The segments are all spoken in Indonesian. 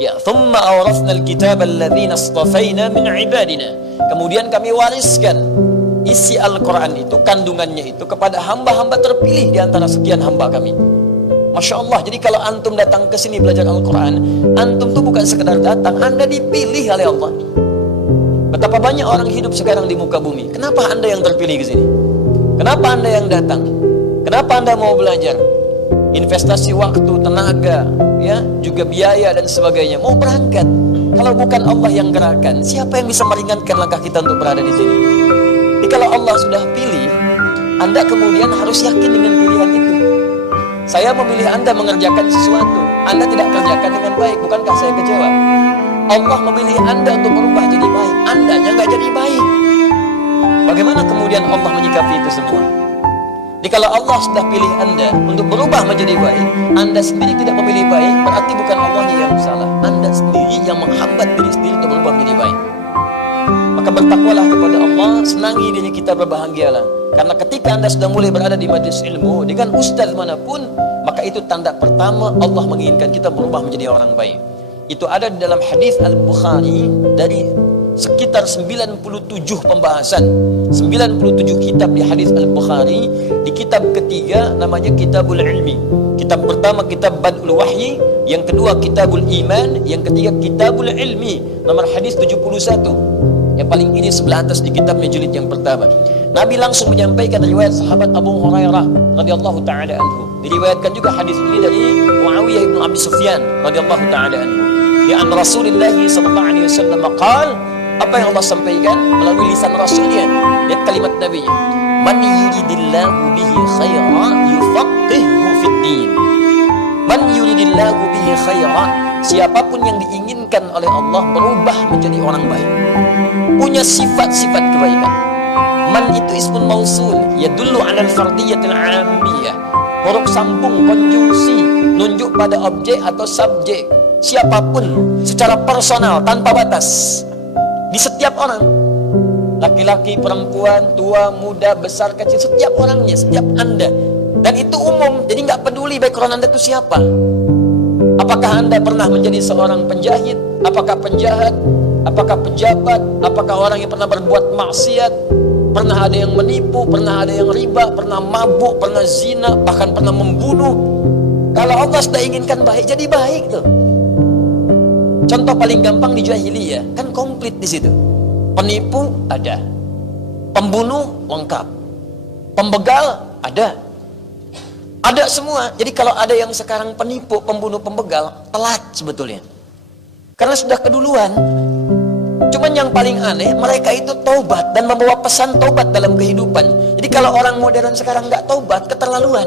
Ya, thumma awrathnal kitaba alladzina istafaina min ibadina. Kemudian kami wariskan isi Al-Quran itu, kandungannya itu kepada hamba-hamba terpilih di antara sekian hamba kami. Masya Allah. Jadi kalau antum datang ke sini belajar Al-Quran, antum tuh bukan sekedar datang, Anda dipilih oleh Allah. Betapa banyak orang hidup sekarang di muka bumi. Kenapa Anda yang terpilih ke sini? Kenapa Anda yang datang? Kenapa Anda mau belajar? Investasi waktu, tenaga, ya, juga biaya dan sebagainya. Mau berangkat. Kalau bukan Allah yang gerakan, siapa yang bisa meringankan langkah kita untuk berada di sini? Jadi kalau Allah sudah pilih, Anda kemudian harus yakin dengan pilihan itu. Saya memilih Anda mengerjakan sesuatu, Anda tidak kerjakan dengan baik, bukankah saya kecewa? Allah memilih Anda untuk berubah jadi baik, Andanya nggak jadi baik. Bagaimana kemudian Allah menyikapi itu semua? Jadi kalau Allah sudah pilih Anda untuk berubah menjadi baik, Anda sendiri tidak memilih baik, berarti bukan Allahnya yang salah, Anda sendiri yang menghambat diri sendiri untuk berubah menjadi baik. Maka bertakwalah kepada Allah, senangi diri kita, berbahagialah. Karena ketika Anda sudah mulai berada di majlis ilmu dengan ustaz manapun, maka itu tanda pertama Allah menginginkan kita berubah menjadi orang baik. Itu ada di dalam hadis Al-Bukhari dari sekitar 97 pembahasan, 97 kitab di hadis Al-Bukhari. Di kitab ketiga namanya Kitabul Ilmi. Kitab pertama Kitab Bad'ul Wahyi, yang kedua Kitabul Iman, yang ketiga Kitabul Ilmi, nomor hadis 71. Yang paling ini sebelah atas di kitabnya jilid yang pertama. Nabi langsung menyampaikan riwayat sahabat Abu Hurairah radhiyallahu taala anhu. Diriwayatkan juga hadis ini dari Muawiyah bin Abi Sufyan radhiyallahu taala anhu. Ya, an Rasulullah sallallahu alaihi wasallam qaal, apa yang Allah sampaikan melalui lisan Rasulnya, lihat kalimat Nabi-nya. Man yuridillahu bihi khairan yufaqqihhu fid din. Man yuridillahu bihi khairan, siapapun yang diinginkan oleh Allah berubah menjadi orang baik, punya sifat-sifat kebaikan. Man itu ismun mausul, yadullu 'ala al-fardiyatil 'ammiyah. Huruf sambung konjungsi nunjuk pada objek atau subjek. Siapapun secara personal tanpa batas. Di setiap orang, laki-laki, perempuan, tua, muda, besar, kecil, setiap orangnya, setiap Anda. Dan itu umum, jadi nggak peduli background Anda itu siapa. Apakah Anda pernah menjadi seorang penjahit? Apakah penjahat? Apakah pejabat? Apakah orang yang pernah berbuat maksiat? Pernah ada yang menipu, pernah ada yang riba, pernah mabuk, pernah zina, bahkan pernah membunuh. Kalau Allah sudah inginkan baik, jadi baik tuh. Contoh paling gampang di jahiliyah, kan komplit di situ. Penipu ada, pembunuh lengkap, pembegal ada semua. Jadi kalau ada yang sekarang penipu, pembunuh, pembegal, telat sebetulnya, karena sudah keduluan. Cuman yang paling aneh, mereka itu taubat dan membawa pesan taubat dalam kehidupan. Jadi kalau orang modern sekarang nggak taubat, keterlaluan.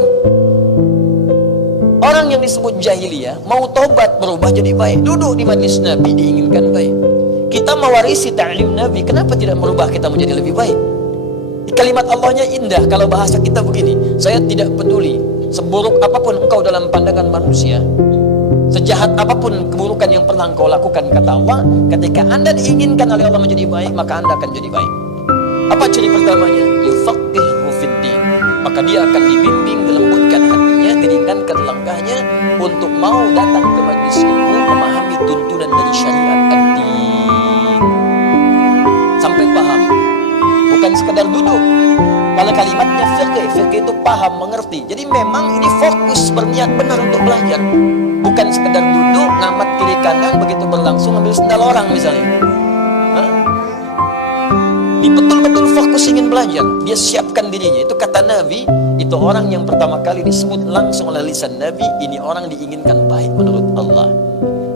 Orang yang disebut jahiliyah mau taubat, berubah jadi baik, duduk di majlis Nabi diinginkan baik. Kita mewarisi ta'lim Nabi, kenapa tidak merubah kita menjadi lebih baik? Kalimat Allahnya indah. Kalau bahasa kita begini, saya tidak peduli seburuk apapun engkau dalam pandangan manusia, sejahat apapun keburukan yang pernah engkau lakukan, kata Allah, ketika Anda diinginkan oleh Allah menjadi baik, maka Anda akan jadi baik. Apa ciri pertamanya? Yufaqqihhu fid-din. Maka dia akan dibimbing, dilembutkan hatinya, diringankan langkahnya untuk mau datang ke majlis ilmu, memahami tuntunan dari syariat ad-din sampai paham, bukan sekedar duduk. Kalau kalimatnya fiqh itu paham, mengerti. Jadi memang ini fokus, berniat benar untuk belajar, bukan sekedar duduk ngamat kiri kanan, begitu berlangsung ambil sendal orang misalnya. Dia betul-betul fokus ingin belajar, dia siapkan dirinya. Itu kata Nabi, itu orang yang pertama kali disebut langsung oleh lisan Nabi, ini orang diinginkan baik menurut Allah.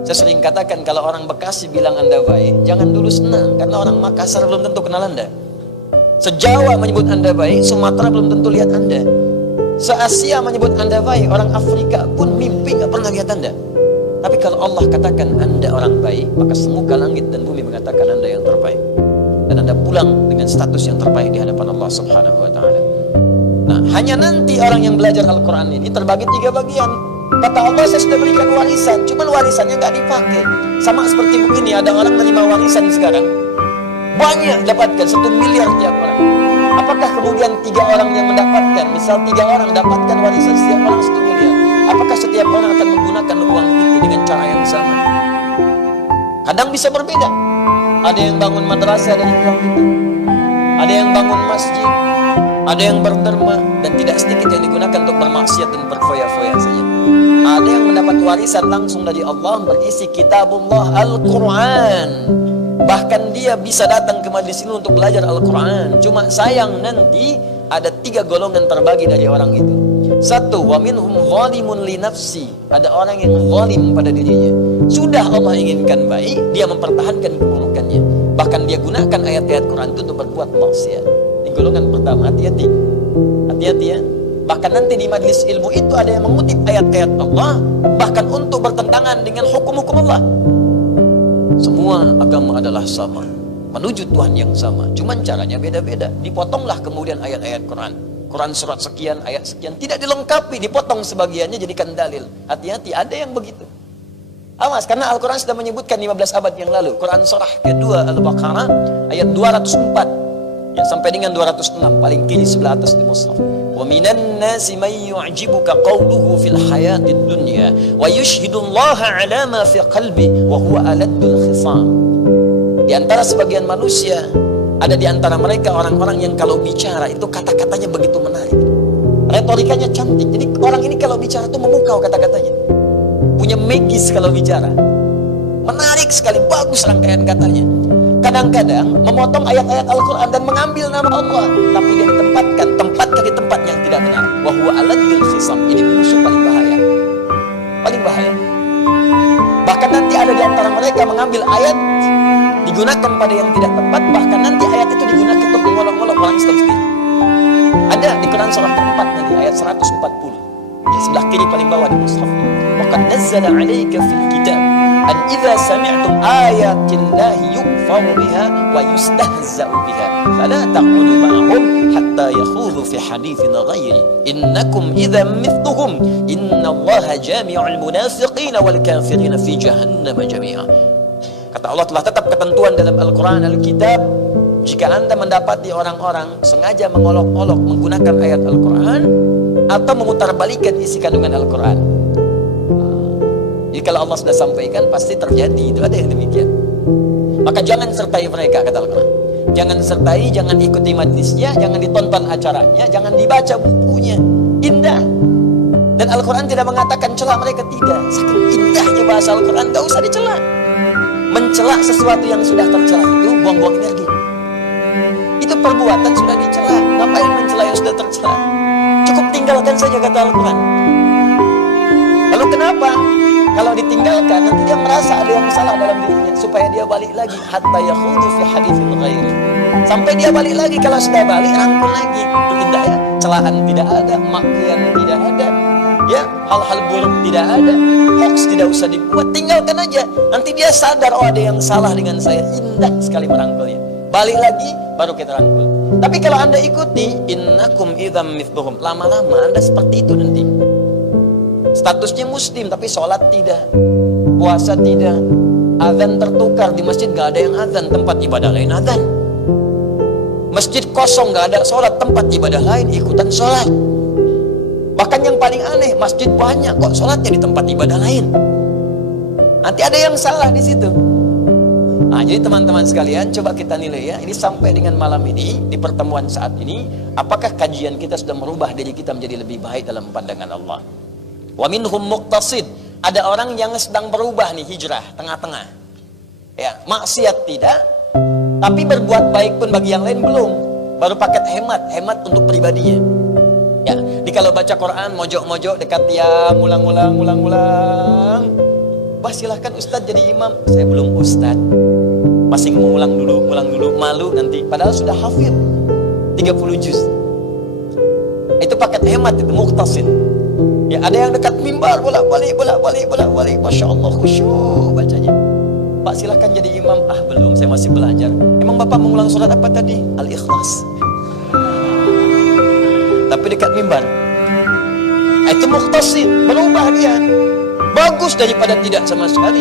Saya sering katakan, kalau orang Bekasi bilang Anda baik, jangan dulu senang, karena orang Makassar belum tentu kenal Anda. Se-Jawa menyebut Anda baik, Sumatera belum tentu lihat Anda. Se-Asia menyebut Anda baik, orang Afrika pun mimpi gak pernah lihat Anda. Tapi kalau Allah katakan Anda orang baik, maka semuka langit dan bumi mengatakan Anda yang terbaik. Dan Anda pulang dengan status yang terbaik di hadapan Allah Subhanahu wa ta'ala. Nah, hanya nanti orang yang belajar Al-Quran ini terbagi 3 bagian. Kata Allah, saya sudah berikan warisan, cuman warisannya nggak dipakai. Sama seperti begini, ada orang menerima warisan sekarang, banyak dapatkan 1 miliar tiap orang. Apakah kemudian 3 orang yang mendapatkan, misal 3 orang dapatkan warisan setiap orang 1 miliar, apakah setiap orang akan menggunakan uang itu dengan cara yang sama? Kadang bisa berbeda. Ada yang bangun madrasah dari uang itu, ada yang bangun masjid, ada yang berderma, dan tidak sedikit yang digunakan untuk bermaksiat dan berfoya-foya saja. Ada yang mendapat warisan langsung dari Allah berisi kitabullah Al-Quran. Bahkan dia bisa datang ke majlis ini untuk belajar Al-Quran. Cuma sayang nanti ada 3 golongan terbagi dari orang itu. 1, wa minhum zalimun li nafsi. Ada orang yang zalim pada dirinya. Sudah Allah inginkan baik, dia mempertahankan keburukannya. Bahkan dia gunakan ayat-ayat Quran itu untuk berbuat maksiat. Ini golongan pertama, hati-hati. Hati-hati ya. Bahkan nanti di majlis ilmu itu ada yang mengutip ayat-ayat Allah, bahkan untuk bertentangan dengan hukum-hukum Allah. Semua agama adalah sama, menuju Tuhan yang sama, cuman caranya beda-beda. Dipotonglah kemudian ayat-ayat Quran surat sekian, ayat sekian, tidak dilengkapi, dipotong sebagiannya jadikan dalil. Hati-hati, ada yang begitu. Awas, karena Al-Quran sudah menyebutkan 15 abad yang lalu. Quran surah kedua Al-Baqarah ayat 204 ya, sampai dengan 206, paling kiri sebelah atas di mushaf. Wa minan nasi man yu'jibuka qawluhu fil hayatid dunya wa yushhidullaha ala ma fi qalbi wa huwa aladdul khisam. Di antara sebagian manusia, ada di antara mereka orang-orang yang kalau bicara itu kata-katanya begitu menarik, retorikanya cantik. Jadi orang ini kalau bicara itu memukau kata-katanya, punya magis kalau bicara, menarik sekali, bagus rangkaian katanya. Kadang-kadang memotong ayat-ayat Al-Quran dan mengambil nama Allah, tapi dia tempatkan di tempat yang tidak benar. Wa huwa aladdul khisam. Ini musuh paling bahaya, paling bahaya. Bahkan nanti ada di antara mereka mengambil ayat digunakan pada yang tidak tepat, bahkan nanti ayat itu digunakan untuk mengolok-olok orang Islam sendiri. Ada di Quran surah keempat nanti ayat 140 ya, sebelah kiri paling bawah di mushaf. Wa qad nazzala 'alaika fil kitab an idza sami'tum ayatillahi yukfaru biha wa yustahza'u biha fala taqudu ma'ahum hatta yakhudhu fi haditsin ghairi innakum idzan mithluhum innallaha jami'ul munafiqina wal kafirina fi jahannam jami'a. Kata Allah, telah tetap ketentuan dalam Al-Quran Al-Kitab, jika anda mendapati orang-orang sengaja mengolok-olok menggunakan ayat Al-Quran atau memutarbalikkan isi kandungan Al-Quran. Jadi kalau Allah sudah sampaikan pasti terjadi, itu ada yang demikian. Maka jangan sertai mereka, kata Al-Quran. Jangan sertai, jangan ikuti majlisnya, jangan ditonton acaranya, jangan dibaca bukunya. Indah. Dan Al-Quran tidak mengatakan cela mereka, tidak. Saking indahnya bahasa Al-Quran, gak usah dicela. Mencela sesuatu yang sudah tercela itu buang-buang energi. Itu perbuatan sudah dicela. Ngapain mencela yang sudah tercela? Cukup tinggalkan saja, kata Al-Quran. Lalu kenapa? Kalau ditinggalkan nanti dia merasa ada yang salah dalam dirinya, supaya dia balik lagi hatta yakhudhu fi haditsin ghairi. Sampai dia balik lagi, kalau sudah balik rangkul lagi. Itu indah ya. Celaan tidak ada, makian tidak ada, ya, hal-hal buruk tidak ada, hoax tidak usah dibuat, tinggalkan aja. Nanti dia sadar, oh ada yang salah dengan saya. Indah sekali merangkulnya. Balik lagi baru kita rangkul. Tapi kalau anda ikuti innakum idzam mithluhum, lama-lama anda seperti itu nanti. Statusnya muslim tapi sholat tidak, puasa tidak, azan tertukar, di masjid gak ada yang azan, tempat ibadah lain azan. Masjid kosong gak ada sholat, tempat ibadah lain ikutan sholat. Bahkan yang paling aneh, masjid banyak kok sholatnya di tempat ibadah lain. Nanti ada yang salah di situ. Nah, jadi teman-teman sekalian, coba kita nilai ya. Ini sampai dengan malam ini, di pertemuan saat ini, apakah kajian kita sudah merubah diri kita menjadi lebih baik dalam pandangan Allah? Wa minhum muqtasid. Ada orang yang sedang berubah nih, hijrah, tengah-tengah. Ya, maksiat tidak, tapi berbuat baik pun bagi yang lain belum. Baru paket hemat untuk pribadinya. Ya, di kalau baca Quran mojok-mojok dekat tiang, ulang-ulang. Bah, silahkan Ustadz jadi imam. Saya belum Ustadz. Masih mengulang dulu, malu nanti. Padahal sudah hafid 30 juz. Itu paket hemat, itu muqtasid. Ya, ada yang dekat mimbar bolak-balik. Masya Allah, khusyuk bacanya. Pak, silahkan jadi imam. Ah, belum, saya masih belajar. Emang Bapak mengulang surat apa tadi? Al-Ikhlas. Tapi dekat mimbar. Itu muqtasid, berubah dia. Bagus daripada tidak sama sekali.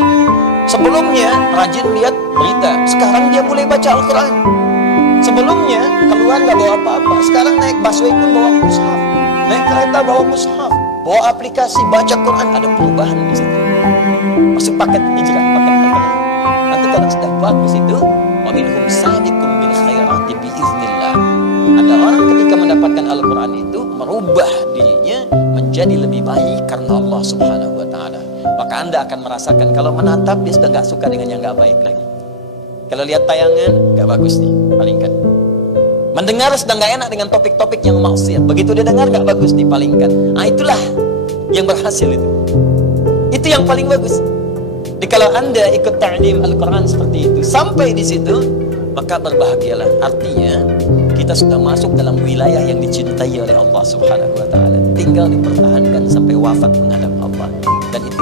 Sebelumnya rajin lihat berita, sekarang dia mulai baca Al-Quran. Sebelumnya keluar gak bawa apa-apa, sekarang naik busway pun bawa mushaf, naik kereta bawa mushaf, bawa aplikasi baca Quran. Ada perubahan di situ. Masuk paket hijrah, paket Al-Quran. Nanti bagus itu, wa minhum sabiqun bil khairati biiznillah. Ada orang ketika mendapatkan Al-Quran itu merubah dirinya menjadi lebih baik karena Allah Subhanahu wa taala. Maka Anda akan merasakan kalau menatap dia sudah nggak suka dengan yang nggak baik lagi. Kalau lihat tayangan nggak bagus nih, palingkan. Mendengar sedang nggak enak dengan topik-topik yang maksiat, begitu dia dengar nggak bagus nih, palingkan. Itulah yang berhasil itu. Itu yang paling bagus. Jadi kalau Anda ikut ta'lim Al-Quran seperti itu sampai di situ, maka berbahagialah. Artinya kita sudah masuk dalam wilayah yang dicintai oleh Allah Subhanahu wa taala. Tinggal dipertahankan sampai wafat menghadap Allah. Dan itu